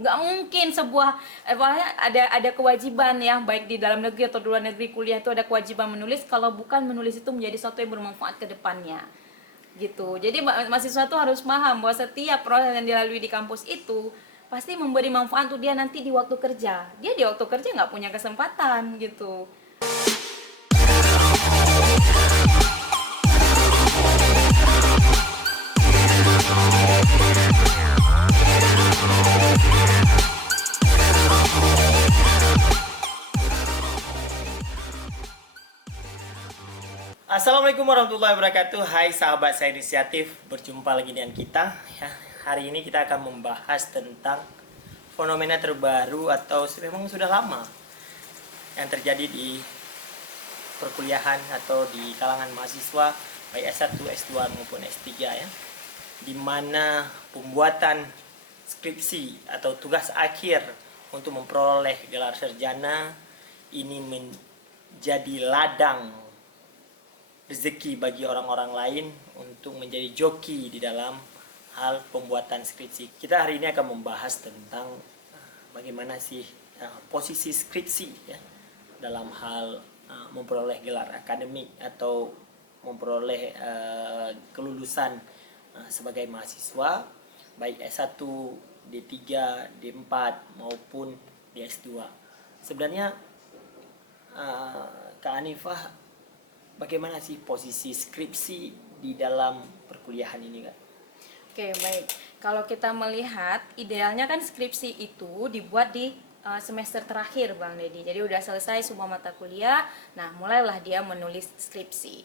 Nggak mungkin sebuah ada kewajiban ya, baik di dalam negeri atau di luar negeri, kuliah itu ada kewajiban menulis kalau bukan menulis itu menjadi sesuatu yang bermanfaat ke depannya gitu. Jadi mahasiswa tuh harus paham bahwa setiap proses yang dilalui di kampus itu pasti memberi manfaat untuk dia nanti di waktu kerja. Dia di waktu kerja nggak punya kesempatan gitu. Assalamualaikum warahmatullahi wabarakatuh. Hai sahabat saya inisiatif, berjumpa lagi dengan kita ya. Hari ini kita akan membahas tentang fenomena terbaru atau memang sudah lama yang terjadi di perkuliahan atau di kalangan mahasiswa baik S1, S2 maupun S3 ya. Di mana pembuatan skripsi atau tugas akhir untuk memperoleh gelar sarjana ini menjadi ladang rezeki bagi orang-orang lain untuk menjadi joki di dalam hal pembuatan skripsi. Kita hari ini akan membahas tentang bagaimana sih posisi skripsi ya dalam hal memperoleh gelar akademik atau memperoleh kelulusan sebagai mahasiswa baik S1, D3, D4 maupun di S2. Sebenarnya Kak Anifah, bagaimana sih posisi skripsi di dalam perkuliahan ini, Kak? Oke, baik. Kalau kita melihat, idealnya kan skripsi itu dibuat di semester terakhir, Bang Dedi. Jadi udah selesai semua mata kuliah, nah mulailah dia menulis skripsi.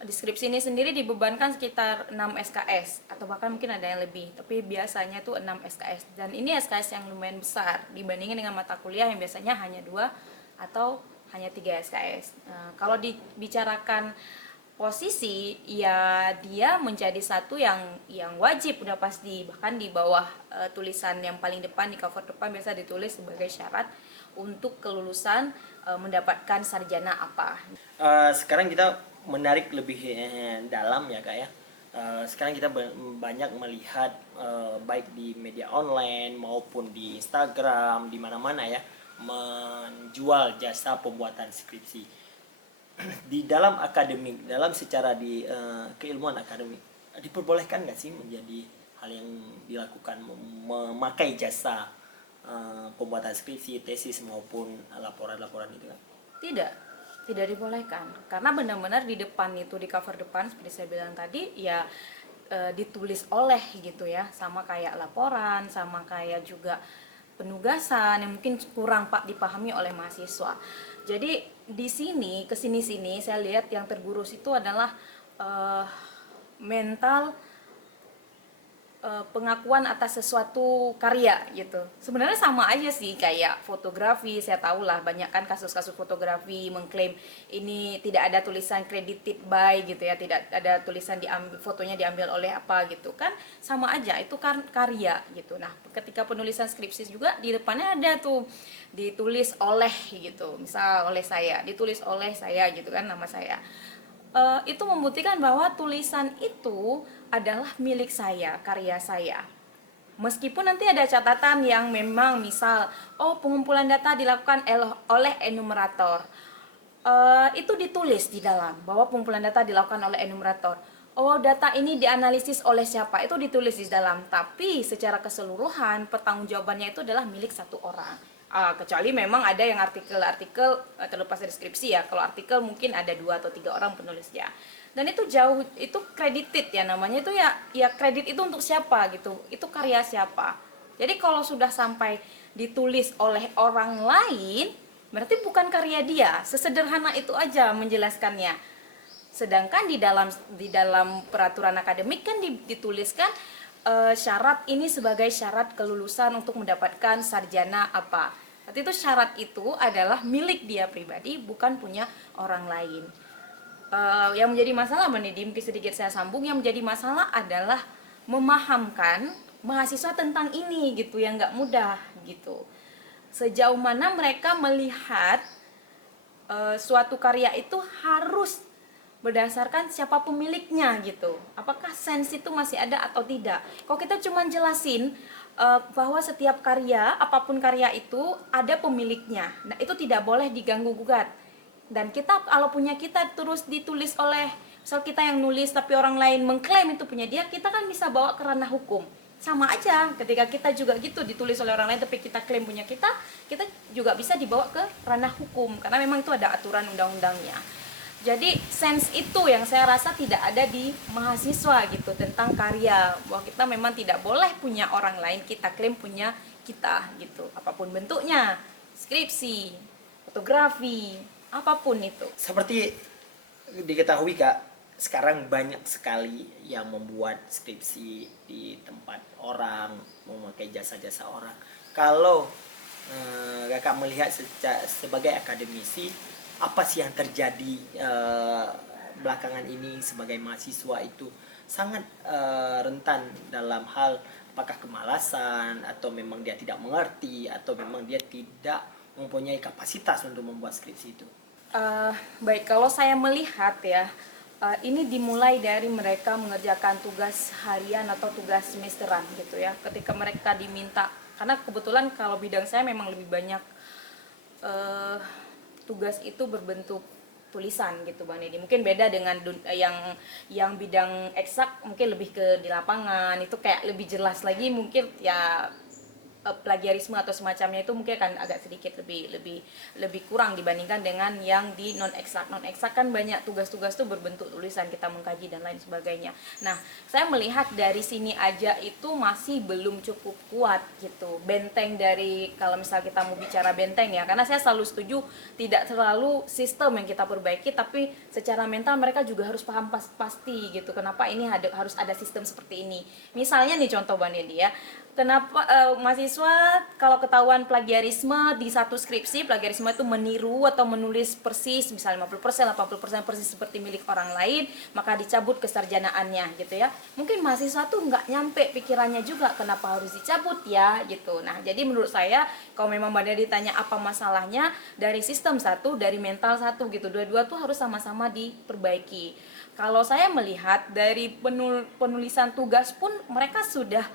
Di skripsi ini sendiri dibebankan sekitar 6 SKS, atau bahkan mungkin ada yang lebih, tapi biasanya tuh 6 SKS. Dan ini SKS yang lumayan besar, dibandingin dengan mata kuliah yang biasanya hanya 2 atau hanya 3 SKS. Kalau dibicarakan posisi, ya dia menjadi satu yang wajib udah pasti, bahkan di bawah tulisan yang paling depan di cover depan biasa ditulis sebagai syarat untuk kelulusan mendapatkan sarjana apa. Sekarang kita menarik lebih dalam ya, Kak ya. Sekarang kita banyak melihat baik di media online maupun di Instagram, di mana-mana ya, menjual jasa pembuatan skripsi. Di dalam akademik, dalam secara di keilmuan akademik, diperbolehkan nggak sih menjadi hal yang dilakukan memakai jasa pembuatan skripsi, tesis maupun laporan-laporan itu kan? Tidak dibolehkan, karena benar-benar di depan itu, di cover depan seperti saya bilang tadi ya, ditulis oleh gitu ya, sama kayak laporan, sama kayak juga penugasan yang mungkin kurang Pak dipahami oleh mahasiswa. Jadi di sini kesini-sini saya lihat yang tergerus itu adalah mental pengakuan atas sesuatu karya gitu. Sebenarnya sama aja sih kayak fotografi. Saya tahu lah banyak kan kasus-kasus fotografi mengklaim ini tidak ada tulisan credited by gitu ya, tidak ada tulisan diambil, fotonya diambil oleh apa gitu kan, sama aja itu kan karya gitu. Nah ketika penulisan skripsi juga di depannya ada tuh ditulis oleh gitu, misal oleh saya, ditulis oleh saya gitu kan, nama saya. Itu membuktikan bahwa tulisan itu adalah milik saya, karya saya. Meskipun nanti ada catatan yang memang misal, oh pengumpulan data dilakukan oleh enumerator. Itu ditulis di dalam bahwa pengumpulan data dilakukan oleh enumerator. Oh data ini dianalisis oleh siapa, itu ditulis di dalam. Tapi secara keseluruhan pertanggungjawabannya itu adalah milik satu orang. Kecuali memang ada yang artikel-artikel terlepas dari skripsi ya. Kalau artikel mungkin ada 2 atau 3 orang penulisnya. Dan itu jauh, itu credited ya namanya, itu ya kredit itu untuk siapa gitu, itu karya siapa. Jadi kalau sudah sampai ditulis oleh orang lain, berarti bukan karya dia. Sesederhana itu aja menjelaskannya. Sedangkan di dalam peraturan akademik kan dituliskan syarat ini sebagai syarat kelulusan untuk mendapatkan sarjana apa. Berarti itu syarat itu adalah milik dia pribadi, bukan punya orang lain. Yang menjadi masalah, mungkin sedikit saya sambung, yang menjadi masalah adalah memahamkan mahasiswa tentang ini gitu, yang nggak mudah gitu. Sejauh mana mereka melihat suatu karya itu harus berdasarkan siapa pemiliknya gitu. Apakah sense itu masih ada atau tidak? Kalau kita cuma jelasin bahwa setiap karya, apapun karya itu ada pemiliknya. Nah, itu tidak boleh diganggu gugat. Dan kita kalau punya kita terus ditulis oleh, misal kita yang nulis tapi orang lain mengklaim itu punya dia, kita kan bisa bawa ke ranah hukum. Sama aja ketika kita juga gitu ditulis oleh orang lain tapi kita klaim punya kita juga bisa dibawa ke ranah hukum karena memang itu ada aturan undang-undangnya. Jadi sense itu yang saya rasa tidak ada di mahasiswa gitu tentang karya, bahwa kita memang tidak boleh punya orang lain, kita klaim punya kita gitu, apapun bentuknya, skripsi, fotografi, apapun itu. Seperti diketahui Kak, sekarang banyak sekali yang membuat skripsi di tempat orang, memakai jasa-jasa orang. Kalau Kakak melihat sebagai akademisi, apa sih yang terjadi belakangan ini sebagai mahasiswa itu sangat rentan dalam hal apakah kemalasan atau memang dia tidak mengerti atau memang dia tidak mempunyai kapasitas untuk membuat skripsi itu. Baik, kalau saya melihat ya, ini dimulai dari mereka mengerjakan tugas harian atau tugas semesteran gitu ya. Ketika mereka diminta, karena kebetulan kalau bidang saya memang lebih banyak tugas itu berbentuk tulisan gitu Bang Deddy. Mungkin beda dengan yang bidang eksak, mungkin lebih ke di lapangan, itu kayak lebih jelas lagi mungkin ya, plagiarisme atau semacamnya itu mungkin akan agak sedikit lebih kurang dibandingkan dengan yang di non eksak. Non eksak kan banyak tugas-tugas tuh berbentuk tulisan, kita mengkaji dan lain sebagainya. Nah, saya melihat dari sini aja itu masih belum cukup kuat gitu. Benteng dari, kalau misal kita mau bicara benteng ya, karena saya selalu setuju tidak terlalu sistem yang kita perbaiki, tapi secara mental mereka juga harus paham pasti gitu. Kenapa ini harus ada sistem seperti ini. Misalnya nih contoh Bang Deddy ya, kenapa mahasiswa kalau ketahuan plagiarisme di satu skripsi, plagiarisme itu meniru atau menulis persis, misalnya 50%, 80% persis seperti milik orang lain, maka dicabut kesarjanaannya gitu ya. Mungkin mahasiswa tuh nggak nyampe pikirannya juga kenapa harus dicabut ya gitu. Nah, jadi menurut saya kalau memang Mbak Deddy ditanya apa masalahnya, dari sistem satu, dari mental satu gitu. Dua-dua tuh harus sama-sama diperbaiki. Kalau saya melihat dari penulisan tugas pun mereka sudah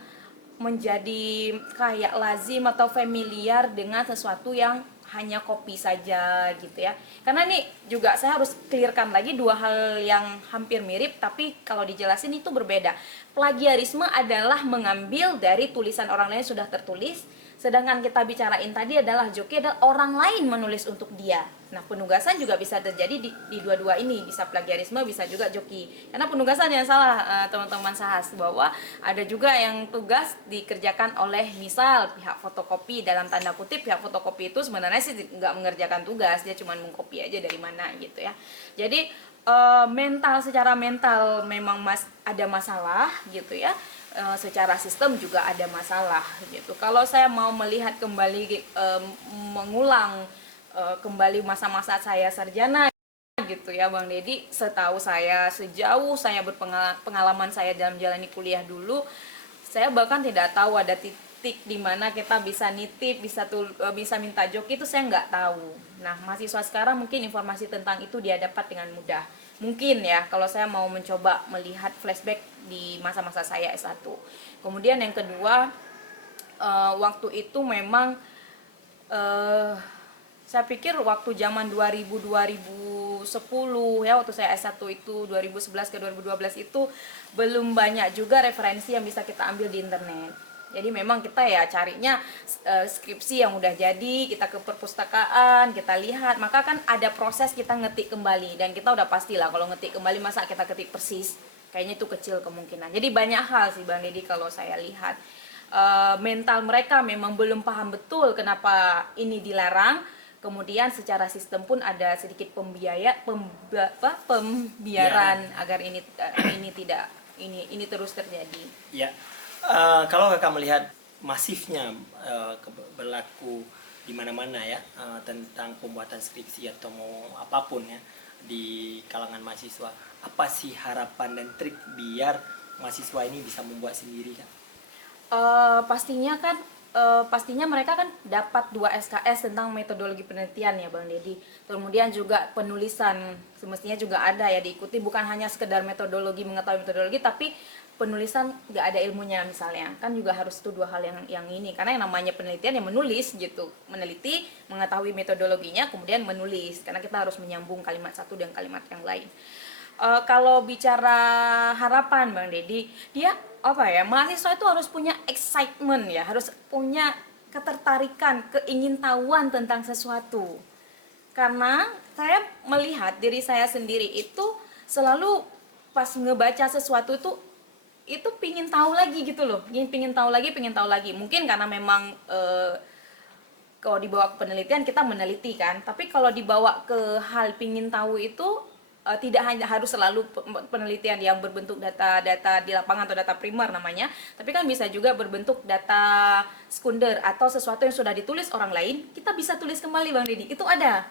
menjadi kayak lazim atau familiar dengan sesuatu yang hanya copy saja gitu ya. Karena nih juga saya harus clearkan lagi dua hal yang hampir mirip tapi kalau dijelasin itu berbeda. Plagiarisme adalah mengambil dari tulisan orang lain sudah tertulis, sedangkan kita bicarain tadi adalah joki adalah orang lain menulis untuk dia. Nah, penugasan juga bisa terjadi di dua-dua ini, bisa plagiarisme, bisa juga joki. Karena penugasan yang salah teman-teman Sahas, bahwa ada juga yang tugas dikerjakan oleh misal pihak fotokopi, dalam tanda kutip pihak fotokopi itu sebenarnya sih nggak mengerjakan tugas, dia cuma mengkopi aja dari mana gitu ya. Jadi secara mental memang ada masalah gitu ya. Secara sistem juga ada masalah gitu. Kalau saya mau melihat kembali mengulang kembali masa-masa saya sarjana gitu ya Bang Deddy, setahu saya sejauh saya pengalaman saya dalam jalani kuliah dulu, saya bahkan tidak tahu ada titik di mana kita bisa nitip, bisa minta joki, itu saya nggak tahu. Nah, mahasiswa sekarang mungkin informasi tentang itu dia dapat dengan mudah. Mungkin ya, kalau saya mau mencoba melihat flashback di masa-masa saya S1. Kemudian yang kedua, waktu itu memang saya pikir waktu zaman 2010 ya, waktu saya S1 itu 2011 ke 2012 itu belum banyak juga referensi yang bisa kita ambil di internet. Jadi memang kita ya carinya skripsi yang udah jadi, kita ke perpustakaan, kita lihat, maka kan ada proses kita ngetik kembali, dan kita udah pastilah kalau ngetik kembali masa kita ketik persis, kayaknya itu kecil kemungkinan. Jadi banyak hal sih Bang Deddy kalau saya lihat. Mental mereka memang belum paham betul kenapa ini dilarang. Kemudian secara sistem pun ada sedikit pembiaran ya, agar ini terus terjadi. Ya, kalau Kakak melihat masifnya berlaku di mana-mana ya, tentang pembuatan skripsi atau mau apapun ya di kalangan mahasiswa, apa sih harapan dan trik biar mahasiswa ini bisa membuat sendiri kan? Pastinya mereka kan dapat 2 SKS tentang metodologi penelitian ya Bang Deddy. Kemudian juga penulisan semestinya juga ada ya diikuti, bukan hanya sekedar metodologi, mengetahui metodologi, tapi penulisan nggak ada ilmunya misalnya, kan juga harus itu dua hal yang ini, karena yang namanya penelitian yang menulis gitu, meneliti, mengetahui metodologinya, kemudian menulis, karena kita harus menyambung kalimat satu dengan kalimat yang lain. Kalau bicara harapan Bang Deddy, dia apa ya, mahasiswa itu harus punya excitement ya, harus punya ketertarikan, keingintahuan tentang sesuatu. Karena saya melihat diri saya sendiri itu selalu pas ngebaca sesuatu itu pingin tahu lagi gitu loh, pingin tahu lagi, pingin tahu lagi. Mungkin karena memang kalau dibawa ke penelitian kita meneliti kan, tapi kalau dibawa ke hal pingin tahu itu tidak hanya harus selalu penelitian yang berbentuk data-data di lapangan atau data primer namanya, tapi kan bisa juga berbentuk data sekunder atau sesuatu yang sudah ditulis orang lain, kita bisa tulis kembali Bang Deddy, itu ada.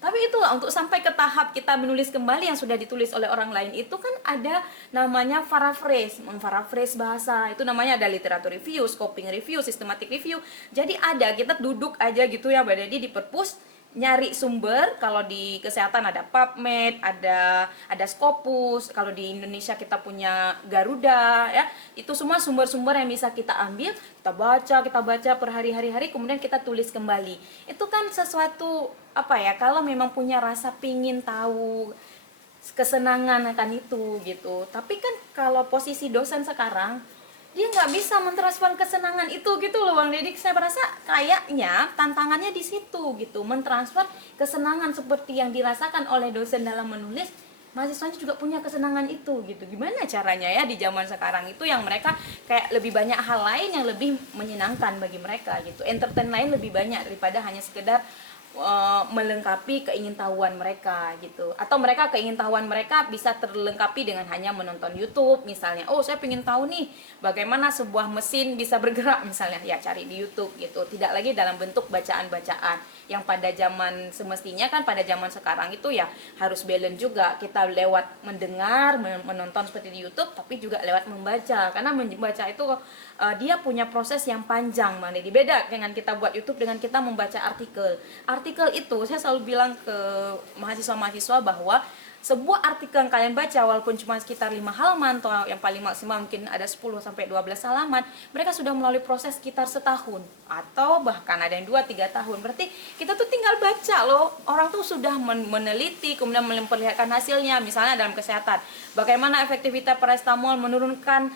Tapi itulah, untuk sampai ke tahap kita menulis kembali yang sudah ditulis oleh orang lain itu kan ada namanya paraphrase, memparaphrase bahasa. Itu namanya ada literatur review, scoping review, systematic review. Jadi ada, kita duduk aja gitu ya Mbak Dedi di perpus, nyari sumber. Kalau di kesehatan ada PubMed, ada Scopus, kalau di Indonesia kita punya Garuda ya. Itu semua sumber-sumber yang bisa kita ambil, kita baca per hari-hari, kemudian kita tulis kembali. Itu kan sesuatu apa ya, kalau memang punya rasa pingin tahu, kesenangan akan itu gitu. Tapi kan kalau posisi dosen sekarang, dia nggak bisa mentransfer kesenangan itu gitu loh Bang Deddy. Saya merasa kayaknya tantangannya di situ gitu, mentransfer kesenangan seperti yang dirasakan oleh dosen dalam menulis, mahasiswanya juga punya kesenangan itu gitu. Gimana caranya ya di zaman sekarang itu, yang mereka kayak lebih banyak hal lain yang lebih menyenangkan bagi mereka gitu, entertain lain lebih banyak daripada hanya sekedar melengkapi keingintahuan mereka gitu, atau keingintahuan mereka bisa terlengkapi dengan hanya menonton YouTube misalnya. Oh, saya ingin tahu nih bagaimana sebuah mesin bisa bergerak misalnya, ya cari di YouTube gitu, tidak lagi dalam bentuk bacaan-bacaan yang pada zaman semestinya kan, pada zaman sekarang itu ya harus balance juga, kita lewat mendengar, menonton seperti di YouTube, tapi juga lewat membaca, karena membaca itu dia punya proses yang panjang Bang Deddy. Beda dengan kita buat YouTube dengan kita membaca artikel itu. Saya selalu bilang ke mahasiswa-mahasiswa bahwa sebuah artikel yang kalian baca walaupun cuma sekitar 5 halaman atau yang paling maksimal mungkin ada 10 sampai 12 halaman, mereka sudah melalui proses sekitar setahun atau bahkan ada yang 2-3 tahun. Berarti kita tuh tinggal baca loh. Orang tuh sudah meneliti, kemudian memperlihatkan hasilnya. Misalnya dalam kesehatan, bagaimana efektivitas paracetamol menurunkan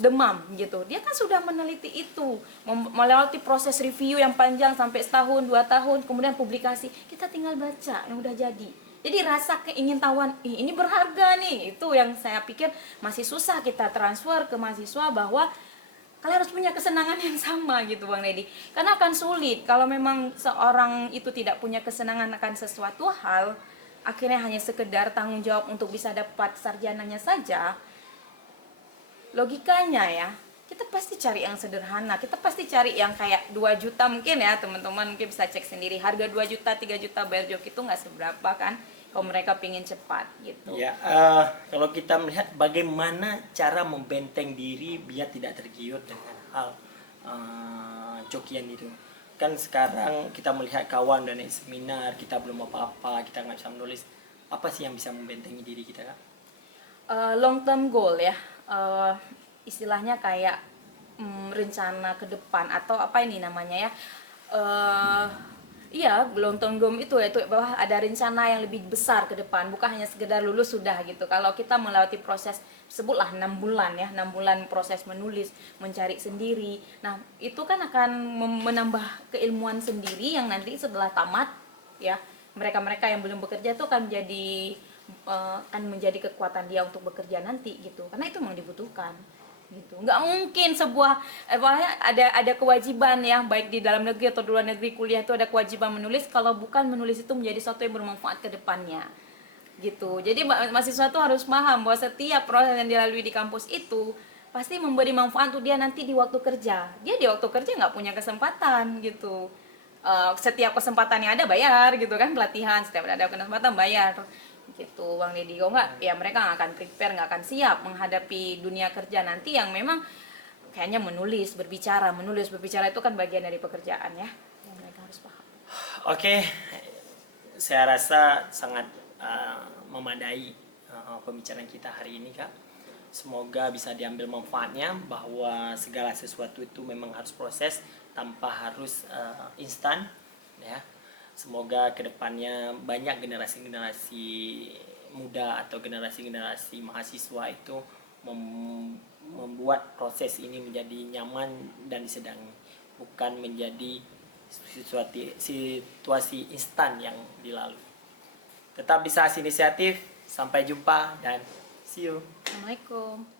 demam gitu. Dia kan sudah meneliti itu, melewati proses review yang panjang sampai setahun, 2 tahun, kemudian publikasi. Kita tinggal baca yang udah jadi. Jadi rasa keingintahuan, ini berharga nih, itu yang saya pikir masih susah kita transfer ke mahasiswa, bahwa kalian harus punya kesenangan yang sama gitu Bang Deddy. Karena akan sulit kalau memang seorang itu tidak punya kesenangan akan sesuatu hal, akhirnya hanya sekedar tanggung jawab untuk bisa dapat sarjananya saja. Logikanya ya, kita pasti cari yang sederhana, kita pasti cari yang kayak 2 juta mungkin ya, teman-teman mungkin bisa cek sendiri, harga 2 juta, 3 juta bayar jok itu nggak seberapa kan, kalau mereka pingin cepat gitu. Ya, kalau kita melihat bagaimana cara membenteng diri biar tidak tergiur dengan hal jokian itu. Kan sekarang kita melihat kawan dan seminar, kita belum apa-apa, kita nggak bisa menulis. Apa sih yang bisa membentengi diri kita, Kak? Long term goal ya, istilahnya kayak rencana ke depan atau apa ini namanya ya, iya, long term goal itu bahwa ada rencana yang lebih besar ke depan, bukan hanya sekedar lulus sudah gitu. Kalau kita melewati proses, sebutlah 6 bulan ya, 6 bulan proses menulis, mencari sendiri. Nah, itu kan akan menambah keilmuan sendiri yang nanti setelah tamat ya, mereka-mereka yang belum bekerja itu akan menjadi kekuatan dia untuk bekerja nanti gitu. Karena itu memang dibutuhkan gitu. Nggak mungkin sebuah ada kewajiban ya, baik di dalam negeri atau di luar negeri, kuliah itu ada kewajiban menulis, kalau bukan menulis itu menjadi sesuatu yang bermanfaat ke depannya gitu. Jadi mahasiswa itu harus paham bahwa setiap proses yang dilalui di kampus itu pasti memberi manfaat untuk dia nanti di waktu kerja. Dia di waktu kerja nggak punya kesempatan gitu. Setiap kesempatan yang ada bayar gitu kan, pelatihan, setiap ada kesempatan bayar gitu Bang Deddy. Kok nggak ya, mereka nggak akan prepare, nggak akan siap menghadapi dunia kerja nanti yang memang kayaknya menulis berbicara itu kan bagian dari pekerjaan ya, yang mereka harus paham. Oke, saya rasa sangat memadai pembicaraan kita hari ini, Kak. semoga bisa diambil manfaatnya bahwa segala sesuatu itu memang harus proses tanpa harus instan ya. Semoga kedepannya banyak generasi-generasi muda atau generasi-generasi mahasiswa itu membuat proses ini menjadi nyaman dan disenangi, bukan menjadi situasi instan yang dilalui. Tetap di Sahas Inisiatif, sampai jumpa dan see you. Assalamualaikum.